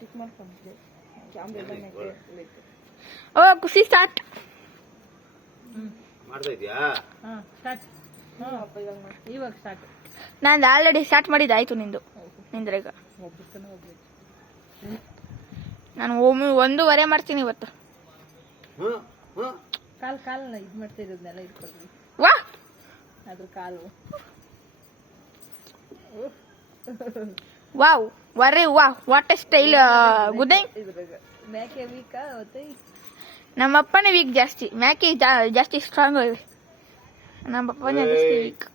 Tick ಮಾಡ್ಕೊಂಡಿದ್ದೆ camera ಓ ಖುಷಿ start ಮಾಡ್ತಾ ಇದೀಯಾ? ಸ್ಟಾರ್ಟ್. ಇವಾಗ ಸ್ಟಾರ್ಟ್. ನಾನು ಆಲ್ರೆಡಿ ಸ್ಟಾರ್ಟ್ ಮಾಡಿದ್ದಾಯ್ತು ನಿಂದ್ರೆ ಈಗ ನಾನು 1:30 ಮಾಡ್ತೀನಿ ಇವತ್ತು. ಕಾಲ್ ಇದ್ ಮಾಡ್ತಾ ಇರೋದ್ನೆಲ್ಲ ಇಟ್ಕೊಳ್ರಿ. ವಾ ಅದ್ರ ಕಾಲು ವಾವ್ ವರೆ ವಾವ್ ವಾಟ್ ಎ ಸ್ಟೈಲ್ ಗುದೈ. ಮೇಕೆ ವೀಕಾ ಮತ್ತೆ ನಮ್ಮಪ್ಪನೇ ವೀಕ್ ಜಾಸ್ತಿ, ಮ್ಯಾಕೆ ಜಾಸ್ತಿ ಸ್ಟ್ರಾಂಗ್ ಇವೆ. ನಮ್ಮಪ್ಪನೇ ಜಾಸ್ತಿ ವೀಕ್.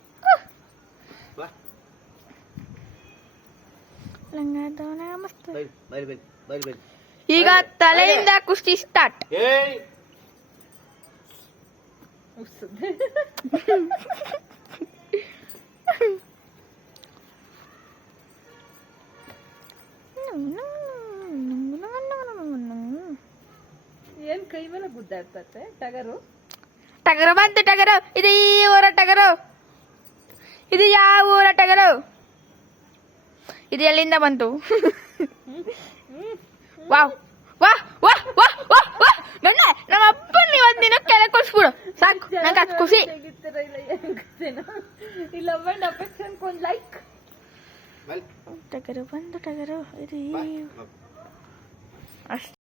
ಈಗ ತಲೆಯಿಂದ ಕುಸ್ತಿ ಸ್ಟಾರ್ಟ್. ಏನ್ ಕೈ ಮೇಲೆ ಗುದ್ದಾಡ್ತತೆ ಟಗರು? ಟಗರು ಬಂತು ಟಗರು. ಇದು ಈ ಊರ ಟಗರು. ಇದು ಯಾವ ಊರ ಟಗರು? ಇದು ಎಲ್ಲಿಂದ ಬಂತು? ವಾವ್ ವಾಹ್ ವಾಹ್ ವಾಹ್ ವಾಹ್ ವಾಹ್. ನಮ್ಮ ಅಪ್ಪನ ಇವತ್ತು ನೀನು ಕೆಳಗೆ ಕೊಡ್ಸ್ಬಿಡು ಸಾಕು, ನಂಗೆ ಅದು ಖುಷಿ. ಇಲ್ಲ ಅಫೆಕ್ಷನ್ ಕೊಂದ್ ಲೈಕ್. ಟಗರು ಬಂದು ಟಗರು ಇದು ಅಷ್ಟೇ.